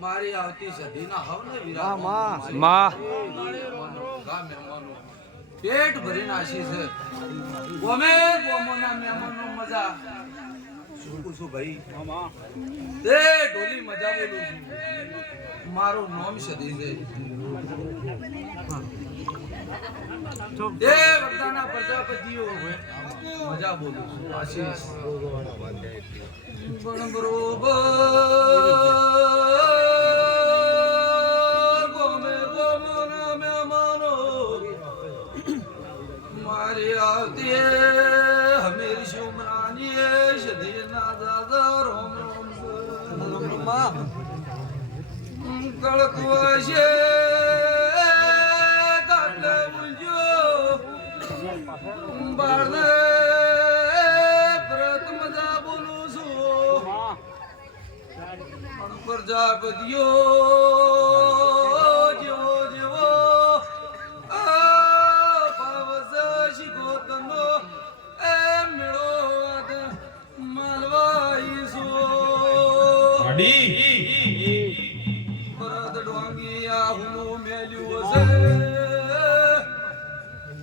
મારી આવતી સદીના હવને વિરા માં પેટ ભરીને આશી છે ગોમે ગોમોના મહેમાનો મજા શું છું ભાઈ તે ઢોલી મજા બોલું છું મારું નામ સદી છે એ વખતાના પ્રજાપતિઓ મજા બોલું છું આશીષ પણ બરોબર ગોમે ગોમોના મહેમાનો મારી આવતી હમીર શુમરાની સદીના દાદા રોમ રોમ કળકવાશે કાટલે ઉલજો બાળને પ્રથમદા બોલું છું પણ પ્રજાપતિઓ જેવો જેવો પાવસ શિકોતનો એ મેળો માલવાઈ છું પરત ડોંગી આહું મેલ્યું હશે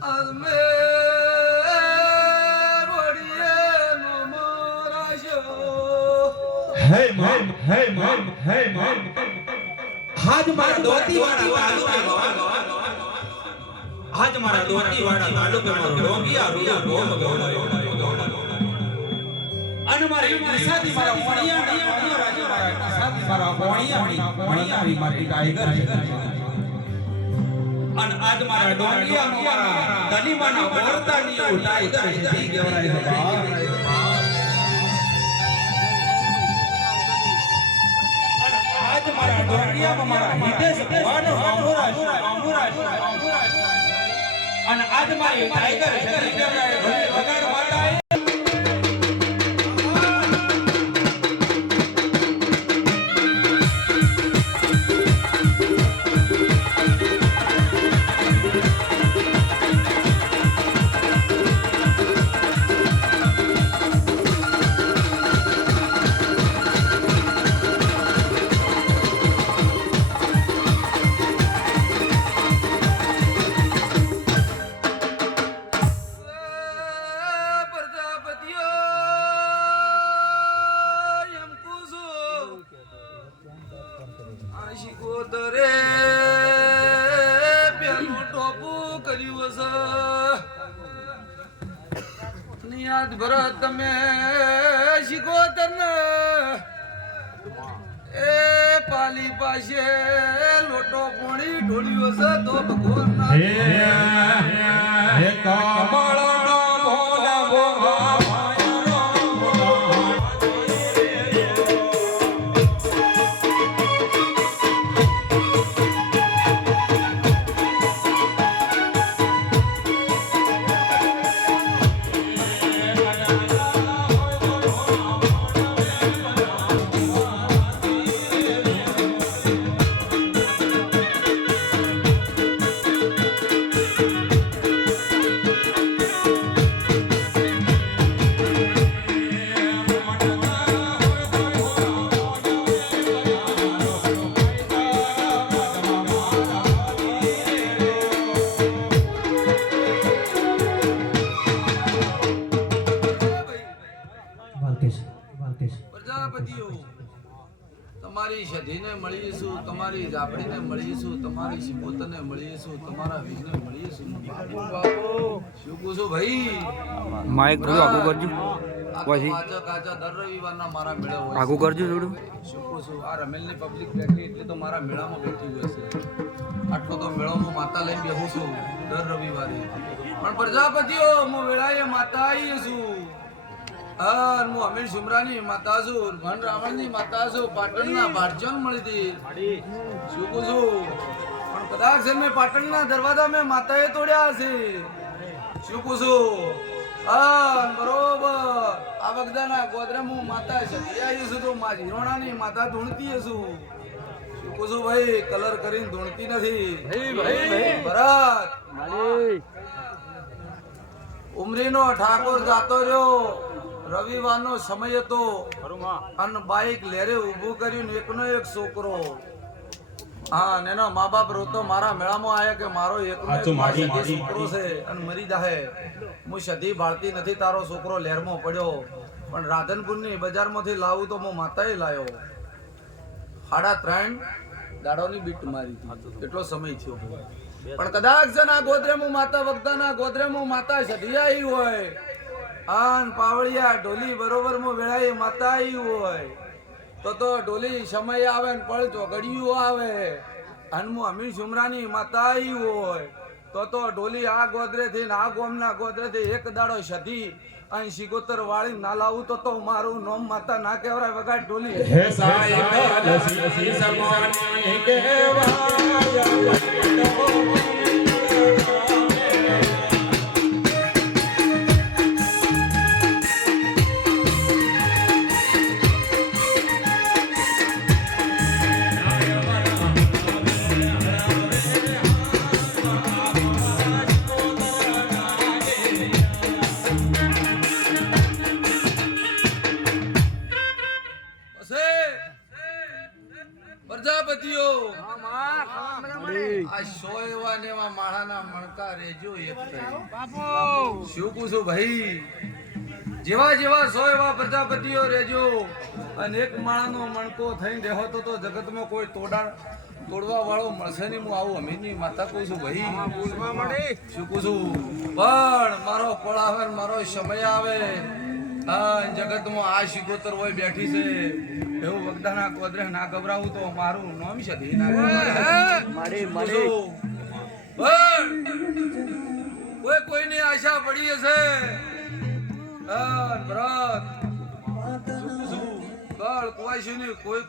આજ મે રોડીએ નો મરાશો હે મમ હાજ મારા દોતી વાળા હાજ મારા દોતી વાળા ગાડો કે મારો ડોંગિયા રૂડા રોમ ગવડાયો અને મારી સાથી મારા પોણિયા રાજ મારા સાથી મારા પોણિયા મારી ટાઈગર અને આજ મારા ડોંગિયા મારા દલીમાના મોરતાની ટાઈગર છે કેવરાય છે આજ મારા ડોંગિયામાં મારા હિતેશ ભગવાન અમુરાજ અને આજ મારી ટાઈગર છે કેવરાય વગાડ માતા શિકોતરે પેલું ટોપું કર્યું હશે યાદ ભરત તમે શિકોતર ને એ પાલી પાસે લોટો પોણી ઢોળ્યો હશે તો ભગવાન હે કમળ નો ભોલા તમારી સધીને મળીશું, તમારી જાપડીને મળીશું, તમારી શિકોતરને મળીશું, તમારા વીરને મળીશું. બાપુ બાપુ શું પૂછું ભાઈ? માઇક થોડું આગું કરજો. પછી કાચા દર રવિવારના મારા મેળા હોય આગું કરજો થોડું. શું પૂછું? આ રમેલની પબ્લિક બેઠી એટલે તો મારા મેળામાં બેઠી હોય છે. આટલો તો મેળો હું માતા લઈને બેહું છું દર રવિવારે. પણ પ્રજાપતિઓ હું વેળાએ માતા આવી છું. હું અમીર સુમરાની માતા છું, ઘન રાવણની માતા છું, પાટણના ભારજન મળી હતી. શું પૂછું? પણ કદાચ મેં પાટણના દરવાજા મેં માતાએ તોડ્યા છે. શું પૂછું? બરોબર આ વગદાના ગોદરે હું માતા સતી આવી છું, તો મારી હિરોણાની માતા ધૂણતી છું. શું પૂછું ભાઈ? કલર કરીને ધૂણતી નથી. ભરત ઉમરીનો ઠાકોર જાતો રહ્યો, રવિવારનો સમય હતો અને બાઈક લેરે ઊભું કર્યું. એકનો એક છોકરો, હા, ને એનો મા બાપ રોતો મારા મેળામાં આવ્યા કે મારો એકનો એક છોકરો છે અને મરી જાહે. હું સધી ભાળતી નથી, તારો છોકરો લહેરમાં પડ્યો. પણ રાધનપુરની બજારમાંથી લાવું તો હું માતાએ લાવ્યો. 3.5 દાડોની બીટ મારી હતી, એટલો સમય થયો. પણ કદાચ જના ગોદરે હું માતા વગદાના ગોદરે હું માતા સધી આવી હોય, આન પાવળિયા ઢોલી બરોબર હું વેળાએ માતા આવી હોય, તો ઢોલી સમય આવે ને પળ ચોગડિયું આવે. અને હું અમીર સુમરાની માતા આવી હોય, તો ઢોલી આ ગોદરે થી આ ગોમના ગોદરે થી એક દાડો સધી અહીં સિકોતર વાળી ના લાવું તો મારું નામ માતા ના કહેવાય. વગાડ ઢોલી. હે સાઈ લસી સમાની કેવાય. પ્રજાપતિઓ આ 100 એવા ને એવા માળાના મણકા રેજો એક થઈ. શું પૂછું ભાઈ? જેવા જેવા 100 એવા પ્રજાપતિઓ રેજો અને એક માળાનો મણકો થઈને રહેતો તો જગતમાં કોઈ તોડવા વાળો મળશે નહીં. હું આવું અમીરની માતા કહું છું ભાઈ. શું પૂછું? પણ મારો પળ આવે ને મારો સમય આવે, જગતમાં આ શિકોતર હોય બેઠી છે એવું વગદાના કોદરે ના ગભરાવું તો મારું નામ સધી ના કોઈ કોઈની આશા પડી હશે.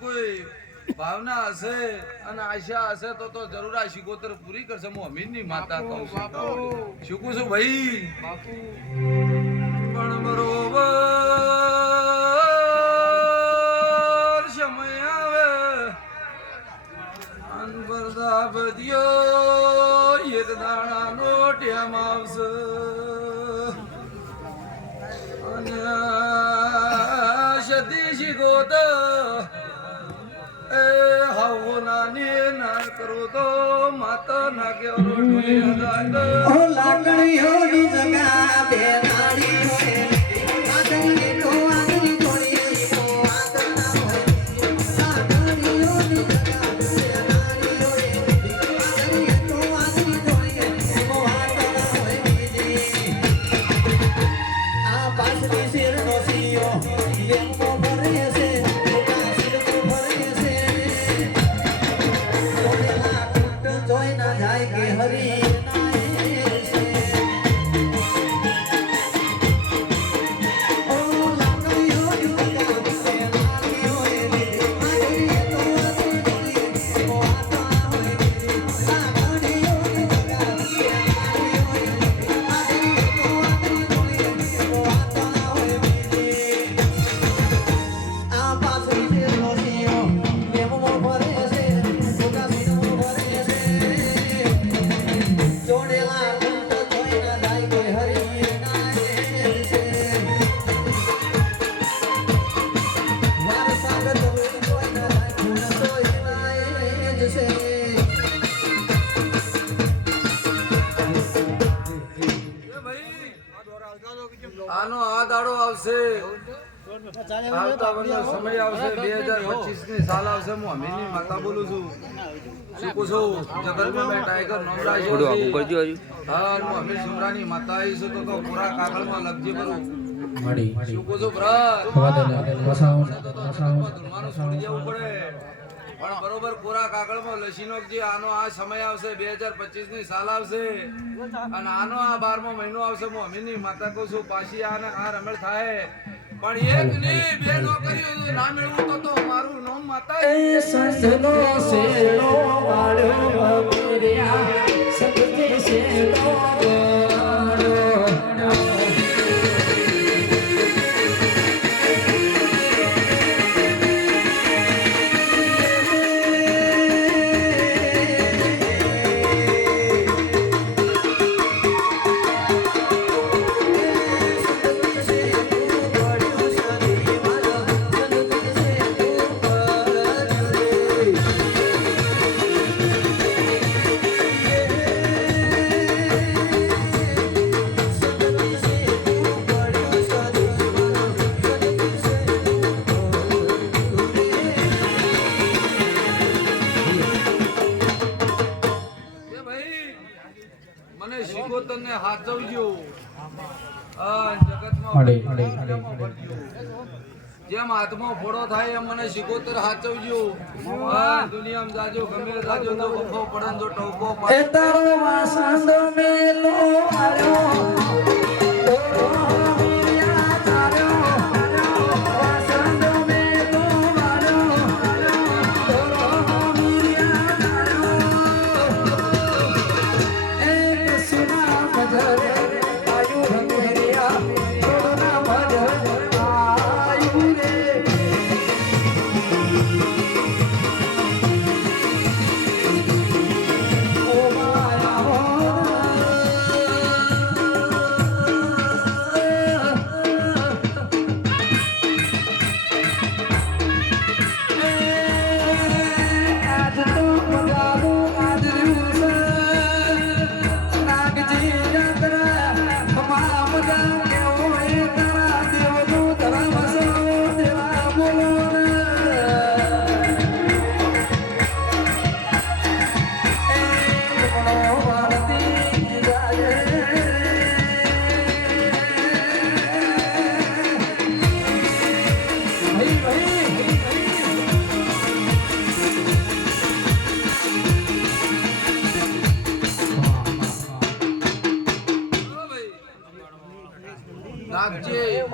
કોઈ ભાવના હશે અને આશા હશે તો જરૂર આ શિકોતર પૂરી કરશે. હું અમીરની માતા કહું છું. શું કહું છું ભાઈ? પણ બરોબર સમય આવે અન પ્રજાપતિઓ એક દાણાનો ટેમ આવશે અને સતી શિકોતર એ હાવો નાની ના કરો તો માતા ના કેવો લાકડીઓની જગા બે નાળી હોય. આનો આ દાડો આવશે આવતા વર્ષનો સમય આવશે 2025 ની સાલ આવશે હું અમીરની માતા બોલું છું શું કહું છું જગતમાં ટાઈગર નોમરા છે થોડું આગું કરજો હજુ. હા હું અમીર સુમરાની માતા આવી છું તો પૂરા કાગળમાં લખજે બરું મળી શું કહું છું બ્રત ધૂળવાનું છોડી જવું પડે પણ બરોબર કોરા કાગળમાં લસી નાખજે આનો આ સમય આવશે 2025 ની સાલ આવશે અને આનો આ 12મો મહિનો આવશે હું અમીરની માતા કહું છું પાછી આને આ રમેળ થાય પણ એક ની બે નોકરીઓ જો ના મેળવું તો મારું નામ માતા એ સંતનો શેરો વાળો મેરિયા સંતને શેરો વાળો એ ભાઈ મને શિકોતરને હાચવજો આ જગતમાં જેમ હાથમાં ફોડો થાય એમ મને શિકોતર હાચવજો આ દુનિયામાં જાજો ગમે જાજો તો વફો પડન જો ટોકો એ તારો વાસંદ મેલો આવ્યો નાગજે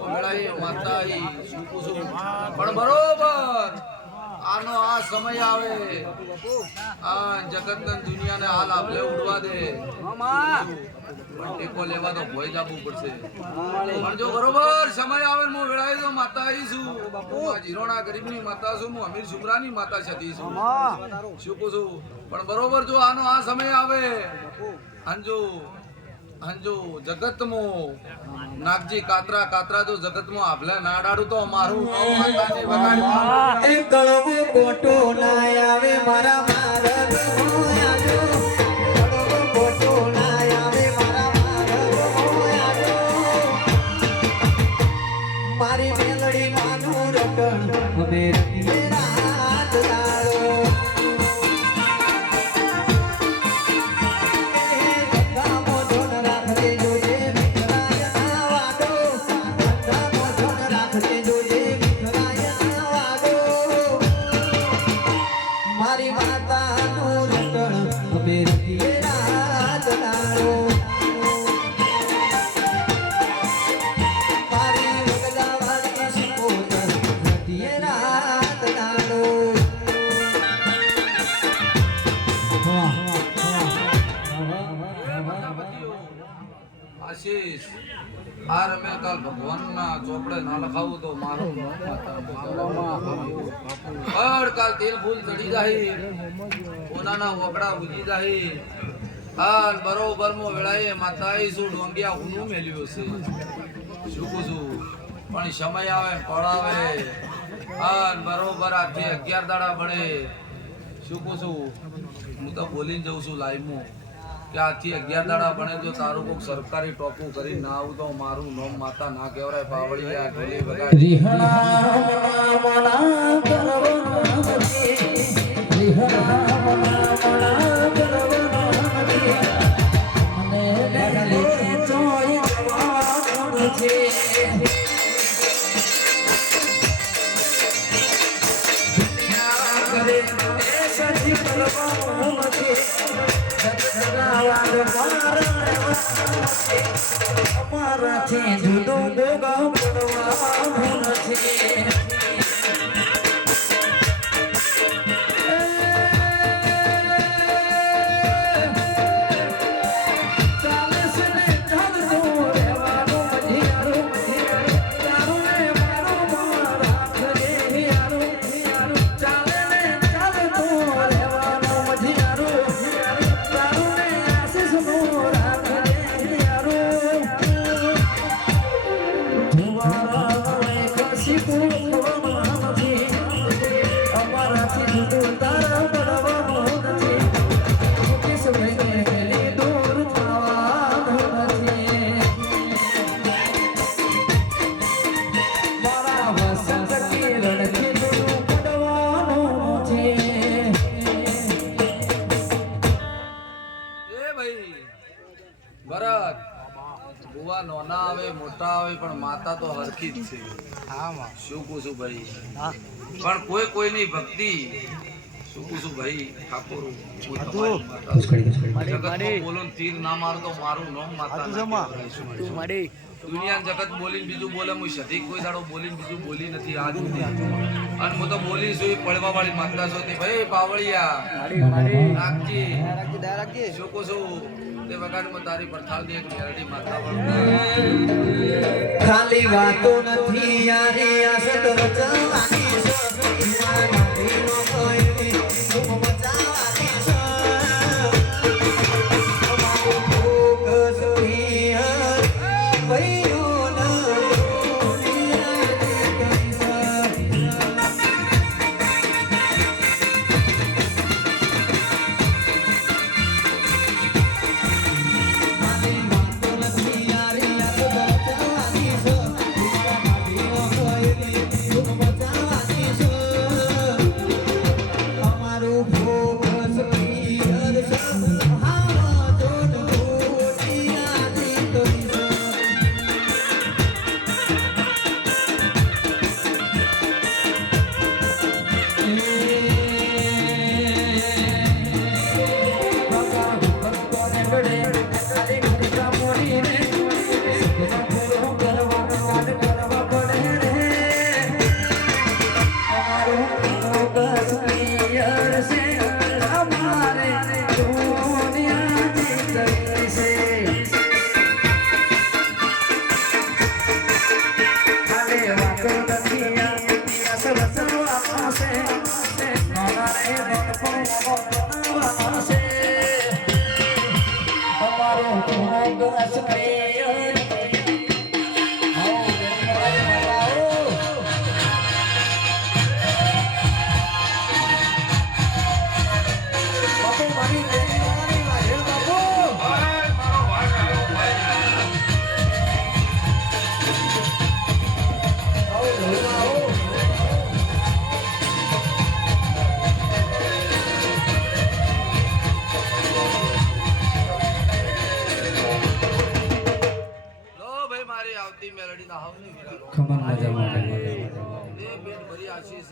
ઓમેળાએ માતા આઈ શું કહું છું પણ બરોબર આનો આ સમય આવે આ જગતના દુનિયાને હાલ આપલે ઉડવા દે ટેકો લેવા તો ભોય જાવું પડશે પણ જો બરોબર સમય આવે ને હું વેળાએ તો માતા આવી છું હું જીરોણા ગરીબની માતા છું હું અમીર સુમરાની માતા છતી છું શું કહું છું પણ બરોબર જો આનો આ સમય આવે અંજો જગતમાં નાગજી કાતરા કાતરા જો જગતમાં આપલે ના ડાડું તો મારું માતાજી વગાડી એ કળવો કોટો ના આવે મારા મારગ હોયા જો કળવો કોટો ના આવે મારા મારગ હોયા જો મારી મેલડી માનું રટણ અમે રતીએ રાત દાડો મારી માતાનું રટણ અમે રતીએ રાત દાડો મારી વગડાવાળી શિકોતર રતીએ રાત દાડો આશીષ આ રમે કાલ ભગવાનના ચોપડે ના લખાવું તો મારું કાલ તેલ ફૂલ ચડી જાય ઓનાના વગડા ઉજી જાય હાલ બરોબર મો વેળાએ માતા આઈશું ડોંગિયા ઊનું મેલ્યું છે શું કહું છું પણ સમય આવે પડાવે હાલ બરોબર આથી 11 દાડા પડે શું કહું છું હું તો બોલીને જઉં છું લાઈવમાં કે આજથી 11 દાડા બને જો તારું કોક સરકારી ટોપું કરી ના આવું તો મારું નામ માતા ના કહેવાય પાવળી આ ઢોલી વગાડી અમારાથી જુદો ગોગા પડવાનું નથી ભરત બુવા નોના આવે મોટા આવે પણ માતા તો હરખી જ છે. શું કહું છું ભાઈ પણ કોઈ કોઈની ભક્તિ શું કહું છું ભાઈ ઠાકોર જગતમાં બોલો ને તીર ના મારો તો મારું નામ માતા દુનિયા જગત બોલીને બીજું બોલે હું સધી કોઈ દાડો બોલીને બીજું બોલી નથી આજ સુધી અને હું તો બોલી છું પડવા વાળી માતા છો તે ભાઈ પાવળિયા રાખજી શું કહું છું તે વગાડમાં તારી પરથાલ દે એક મેરડી માતા ખાલી વાતો નથી યારી આ સત વચવાની છે મારી નો કોઈ તું મચાવાની છે અમારો ફોકસ પ્રિય ભઈઓ ના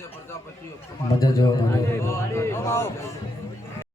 પ્રજાપતિ મજા જોવા